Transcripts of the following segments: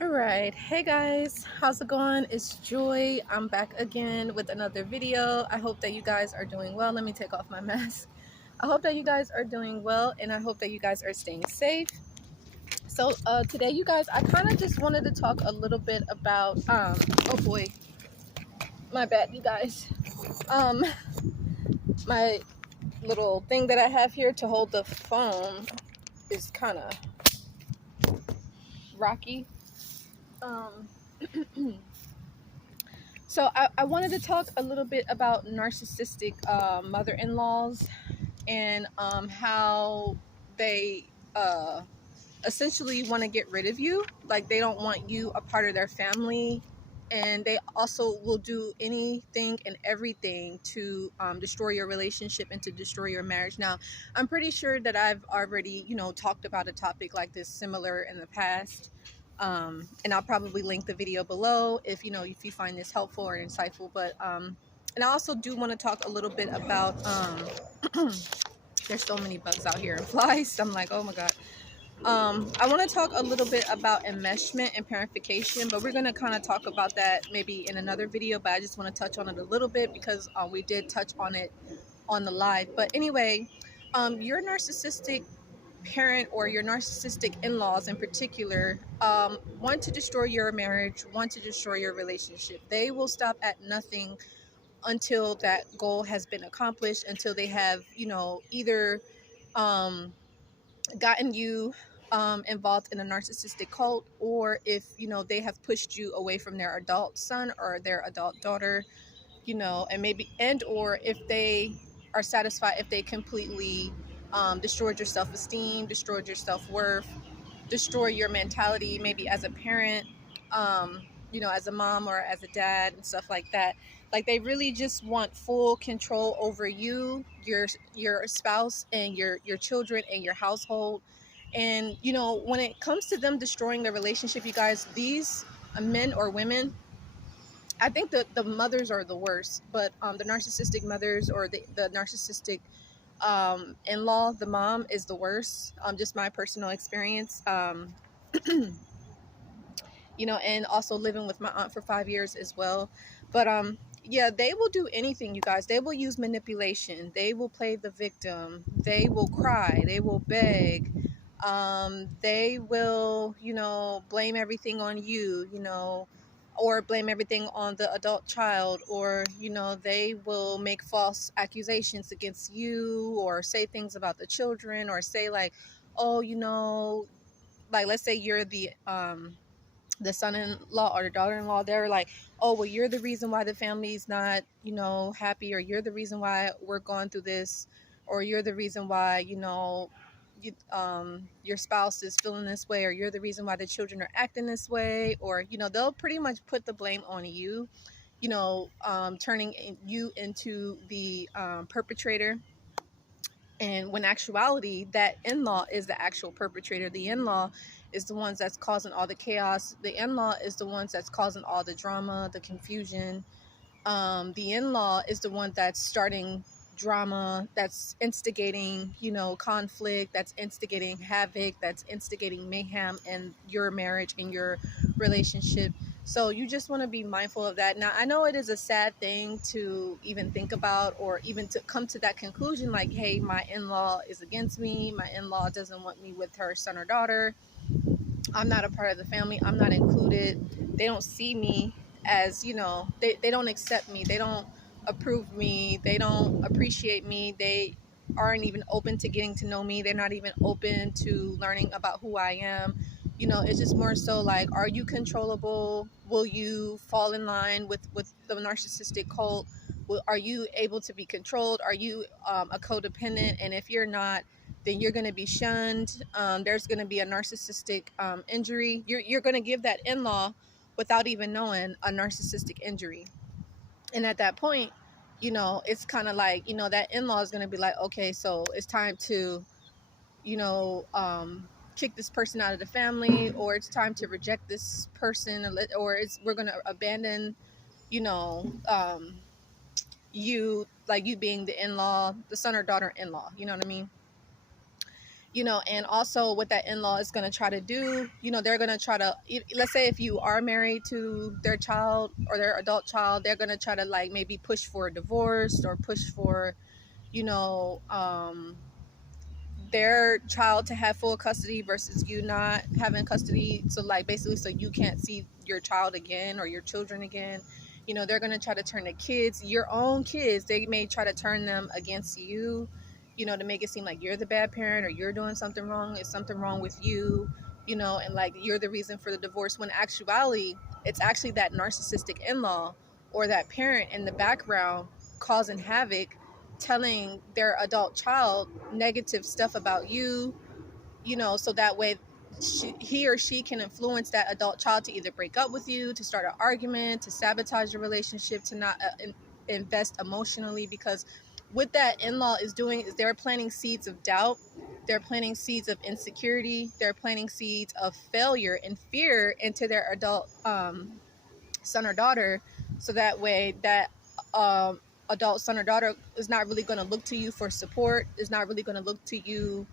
All right, hey guys, how's it going? It's Joy. I'm back again with another video. I hope that you guys are doing well. Let me take off my mask. I hope that you guys are doing well, and I hope that you guys are staying safe. So today, you guys, I kind of just wanted to talk a little bit about oh boy, my bad, you guys. um my little thing that I have here to hold the phone is kind of rocky. um So I wanted to talk a little bit about narcissistic mother-in-laws and how they uh, essentially want to get rid of you. Like they don't want you a part of their family, and they also will do anything and everything to destroy your relationship and to destroy your marriage. Now, I'm pretty sure that I've already, talked about a topic like this similar in the past. And I'll probably link the video below if you find this helpful or insightful. But and I also do want to talk a little bit about there's so many bugs out here and flies. I'm like, oh my god. I want to talk a little bit about enmeshment and parentification, but we're going to kind of talk about that maybe in another video. But I just want to touch on it a little bit because we did touch on it on the live. But anyway, your narcissistic parent or your narcissistic in-laws in particular want to destroy your marriage, want to destroy your relationship. They will stop at nothing until that goal has been accomplished, until they have, either um, gotten you involved in a narcissistic cult, or if they have pushed you away from their adult son or their adult daughter, and maybe or if they are satisfied, if they completely destroyed your self-esteem, destroyed your self-worth, destroy your mentality, maybe as a parent, as a mom or as a dad and stuff like that. Like they really just want full control over you, your spouse, and your children and your household. And when it comes to them destroying the relationship, you guys, these men or women, I think the mothers are the worst, but the narcissistic mothers or the narcissistic in-law, the mom is the worst. Just my personal experience. And also living with my aunt for 5 years as well. But yeah, they will do anything, you guys. They will use manipulation. They will play the victim. They will cry. They will beg. They will, blame everything on you, or blame everything on the adult child, or they will make false accusations against you, or say things about the children, or say like, oh, like let's say you're the son-in-law or the daughter-in-law. They're like, oh well, you're the reason why the family's not happy, or you're the reason why we're going through this, or you're the reason why your spouse is feeling this way, or you're the reason why the children are acting this way, or they'll pretty much put the blame on you, turning you into the perpetrator. And when actuality, that in-law is the actual perpetrator. The in-law is the ones that's causing all the chaos. The in-law is the ones that's causing all the drama, the confusion. The in-law is the one that's starting drama, that's instigating, conflict, that's instigating havoc, that's instigating mayhem in your marriage, in your relationship. So you just want to be mindful of that. Now, I know it is a sad thing to even think about, or even to come to that conclusion, like, hey, my in-law is against me. My in-law doesn't want me with her son or daughter. I'm not a part of the family. I'm not included. They don't see me as, they don't accept me. They don't approve me. They don't appreciate me. They aren't even open to getting to know me. They're not even open to learning about who I am. It's just more so like, are you controllable? Will you fall in line with the narcissistic cult? Are you able to be controlled? Are you a codependent? And if you're not, then you're going to be shunned. There's going to be a narcissistic injury. You're going to give that in-law, without even knowing, a narcissistic injury. And at that point, it's kind of like, that in-law is going to be like, okay, so it's time to, you know, kick this person out of the family, or it's time to reject this person, or we're going to abandon, you know, you, like you being the in-law, the son or daughter in-law, you know what I mean? And also what that in-law is going to try to do, they're going to try to, let's say if you are married to their child or their adult child, they're going to try to like maybe push for a divorce or push for, you know, their child to have full custody versus you not having custody. So like basically, so you can't see your child again or your children again. They're going to try to turn the kids, your own kids, they may try to turn them against you, to make it seem like you're the bad parent or you're doing something wrong. It's something wrong with you, and like you're the reason for the divorce, when actuality, it's actually that narcissistic in-law or that parent in the background causing havoc, telling their adult child negative stuff about you, so that way he or she can influence that adult child to either break up with you, to start an argument, to sabotage your relationship, to not invest emotionally. Because what that in-law is doing is they're planting seeds of doubt, they're planting seeds of insecurity, they're planting seeds of failure and fear into their adult son or daughter, so that way that adult son or daughter is not really going to look to you for support, is not really going to look to you,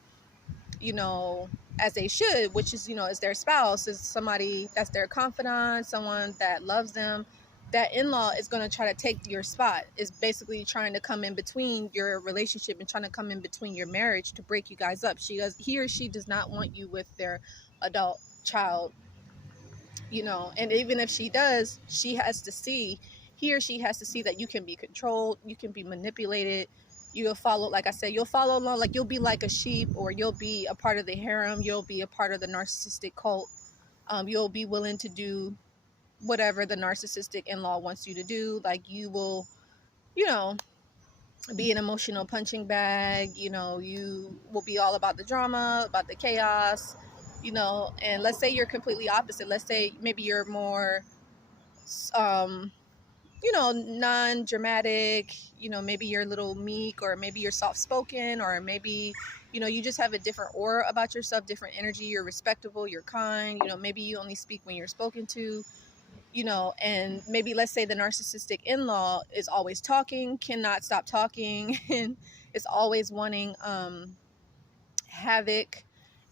as they should, which is, is their spouse, is somebody that's their confidant, someone that loves them. That in-law is going to try to take your spot, is basically trying to come in between your relationship and trying to come in between your marriage to break you guys up. He or she does not want you with their adult child, and even if she does, he or she has to see that you can be controlled, you can be manipulated. You'll follow, like I said, you'll follow along, like you'll be like a sheep, or you'll be a part of the harem, you'll be a part of the narcissistic cult. You'll be willing to do whatever the narcissistic in-law wants you to do. Like you will, be an emotional punching bag. You will be all about the drama, about the chaos, and let's say you're completely opposite. Let's say maybe you're more non-dramatic, maybe you're a little meek, or maybe you're soft-spoken, or maybe, you just have a different aura about yourself, different energy, you're respectable, you're kind, maybe you only speak when you're spoken to, and maybe let's say the narcissistic in-law is always talking, cannot stop talking, and is always wanting havoc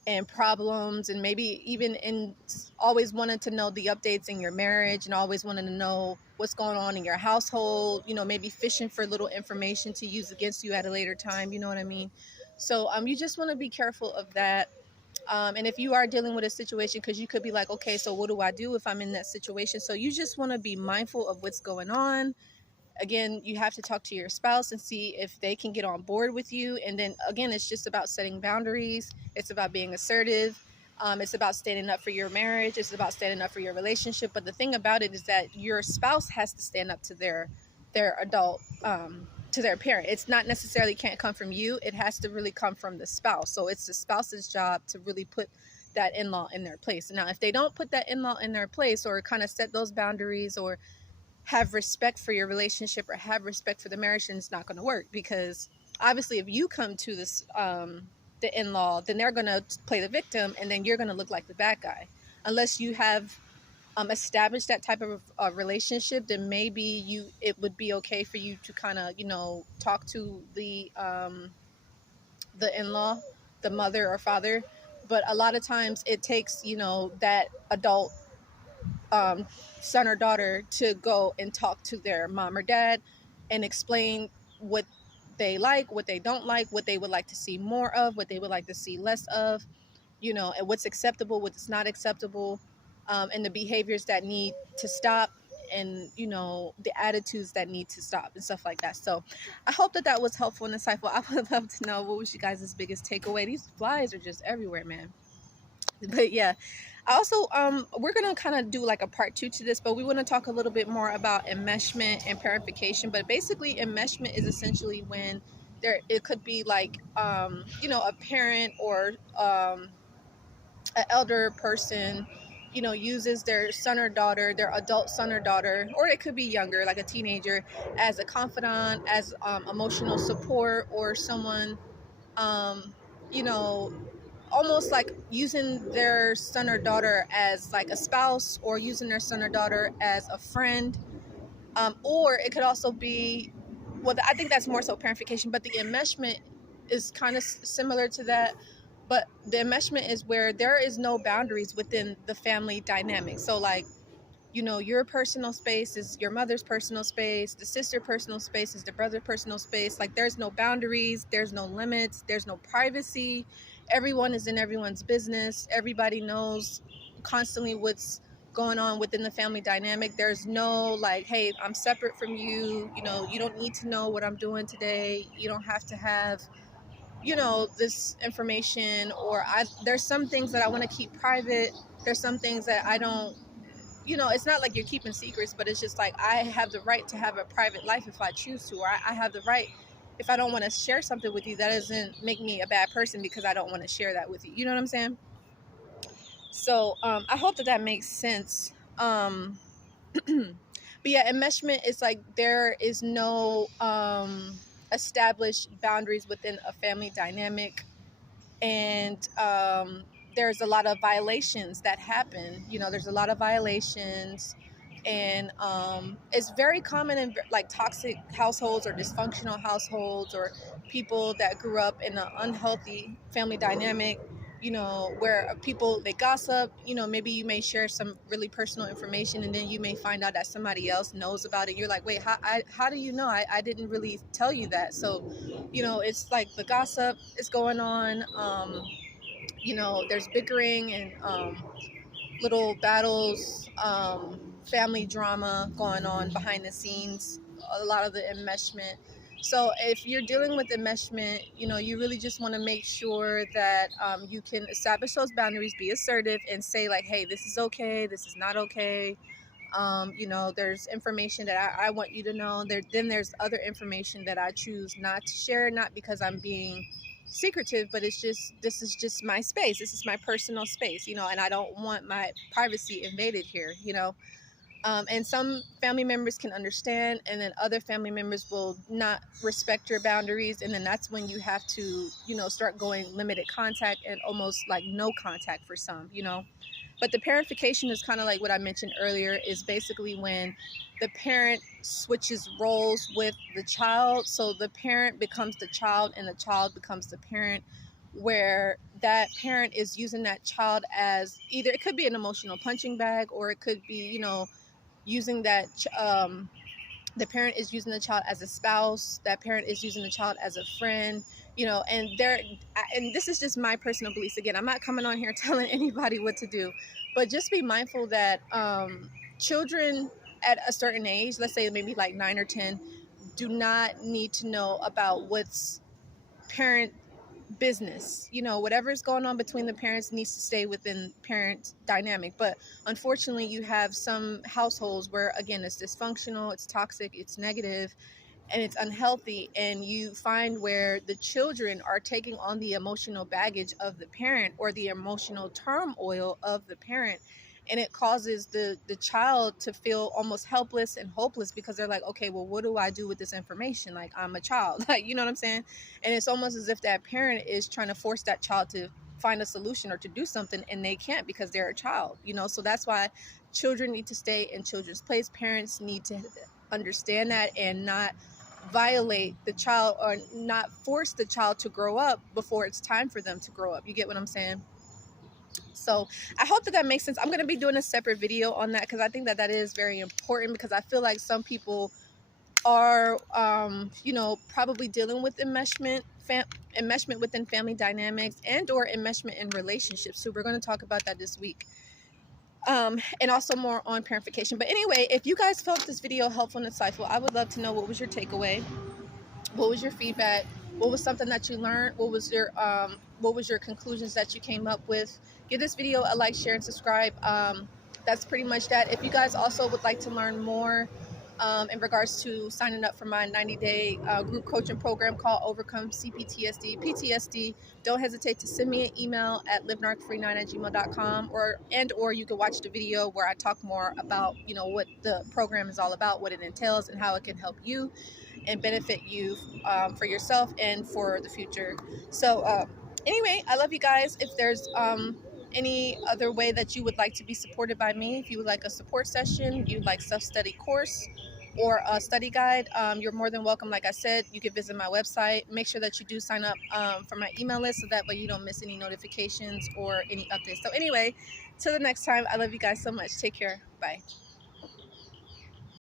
and problems, and maybe even in always wanting to know the updates in your marriage, and always wanting to know what's going on in your household, maybe fishing for little information to use against you at a later time, you know what I mean? So you just want to be careful of that. And if you are dealing with a situation, because you could be like, okay, so what do I do if I'm in that situation? So you just want to be mindful of what's going on. Again, you have to talk to your spouse and see if they can get on board with you. And then again, it's just about setting boundaries. It's about being assertive. It's about standing up for your marriage. It's about standing up for your relationship. But the thing about it is that your spouse has to stand up to their adult, to their parent. It's not necessarily can't come from you. It has to really come from the spouse. So it's the spouse's job to really put that in-law in their place. Now, if they don't put that in-law in their place, or kind of set those boundaries, or have respect for your relationship, or have respect for the marriage, then it's not going to work. Because obviously if you come to this the in-law, then they're going to play the victim, and then you're going to look like the bad guy. Unless you have established that type of relationship, then maybe it would be okay for you to kind of talk to the in-law, the mother or father. But a lot of times it takes that adult son or daughter to go and talk to their mom or dad and explain what they like, what they don't like, what they would like to see more of, what they would like to see less of, and what's acceptable, what's not acceptable, and the behaviors that need to stop, and the attitudes that need to stop, and stuff like that. So I hope that was helpful and insightful. I would love to know, what was you guys' biggest takeaway? These flies are just everywhere, man. But yeah, I also we're gonna kind of do like a part 2 to this, but we want to talk a little bit more about enmeshment and parentification. But basically, enmeshment is essentially when it could be like a parent or an elder person uses their son or daughter, their adult son or daughter, or it could be younger, like a teenager, as a confidant, as emotional support, or someone almost like using their son or daughter as like a spouse, or using their son or daughter as a friend, or it could also be, well, I think that's more so parentification, but the enmeshment is kind of similar to that. But the enmeshment is where there is no boundaries within the family dynamic. So like, your personal space is your mother's personal space, the sister personal space is the brother personal space. Like, there's no boundaries, there's no limits, there's no privacy. Everyone is in everyone's business. Everybody knows constantly what's going on within the family dynamic. There's no like, hey, I'm separate from you, you don't need to know what I'm doing today. You don't have to have this information, or there's some things that I want to keep private. There's some things that I don't, it's not like you're keeping secrets, but it's just like, I have the right to have a private life if I choose to, or I have the right, if I don't want to share something with you, that doesn't make me a bad person because I don't want to share that with you. You know what I'm saying? So I hope that makes sense. But yeah, enmeshment is like, there is no established boundaries within a family dynamic. And there's a lot of violations that happen. There's a lot of violations, and it's very common in like toxic households or dysfunctional households, or people that grew up in an unhealthy family dynamic, where people, they gossip. Maybe you may share some really personal information, and then you may find out that somebody else knows about it. You're like, wait, how do you know? I didn't really tell you that. So it's like the gossip is going on. There's bickering and little battles, family drama going on behind the scenes, a lot of the enmeshment. So if you're dealing with enmeshment, you really just want to make sure that you can establish those boundaries, be assertive, and say like, hey, this is okay, this is not okay. There's information that I want you to know. Then there's other information that I choose not to share, not because I'm being secretive, but this is just my space. This is my personal space, and I don't want my privacy invaded here. And some family members can understand, and then other family members will not respect your boundaries, and then that's when you have to start going limited contact and almost like no contact for some. But the parentification is kind of like what I mentioned earlier, is basically when the parent switches roles with the child. So the parent becomes the child and the child becomes the parent, where that parent is using that child as either, it could be an emotional punching bag, or it could be, using that, the parent is using the child as a spouse, that parent is using the child as a friend, and this is just my personal beliefs. Again, I'm not coming on here telling anybody what to do, but just be mindful that children at a certain age, let's say maybe like 9 or 10, do not need to know about what's parent business. Whatever's going on between the parents needs to stay within parent dynamic. But unfortunately, you have some households where, again, it's dysfunctional, it's toxic, it's negative, and it's unhealthy, and you find where the children are taking on the emotional baggage of the parent, or the emotional turmoil of the parent, and it causes the child to feel almost helpless and hopeless, because they're like, okay, well, what do I do with this information? Like, I'm a child. Like, you know what I'm saying? And it's almost as if that parent is trying to force that child to find a solution or to do something, and they can't because they're a child. So that's why children need to stay in children's place. Parents need to understand that and not violate the child, or not force the child to grow up before it's time for them to grow up. You get what I'm saying? So I hope that makes sense. I'm going to be doing a separate video on that, because I think that is very important, because I feel like some people are, probably dealing with enmeshment within family dynamics, and or enmeshment in relationships. So we're going to talk about that this week. And also more on parentification. But anyway, if you guys felt this video helpful and insightful, I would love to know, what was your takeaway? What was your feedback? What was something that you learned? What was your conclusions that you came up with? Give this video a like, share, and subscribe. That's pretty much that. If you guys also would like to learn more in regards to signing up for my 90-day group coaching program called Overcome CPTSD, PTSD, don't hesitate to send me an email at livenarc39@gmail.com, or you can watch the video where I talk more about what the program is all about, what it entails, and how it can help you and benefit you for yourself and for the future. So anyway, I love you guys. If there's any other way that you would like to be supported by me, if you would like a support session, you'd like self-study course, or a study guide, you're more than welcome. Like I said, you can visit my website. Make sure that you do sign up for my email list, so that way you don't miss any notifications or any updates. So anyway, till the next time, I love you guys so much. Take care. Bye.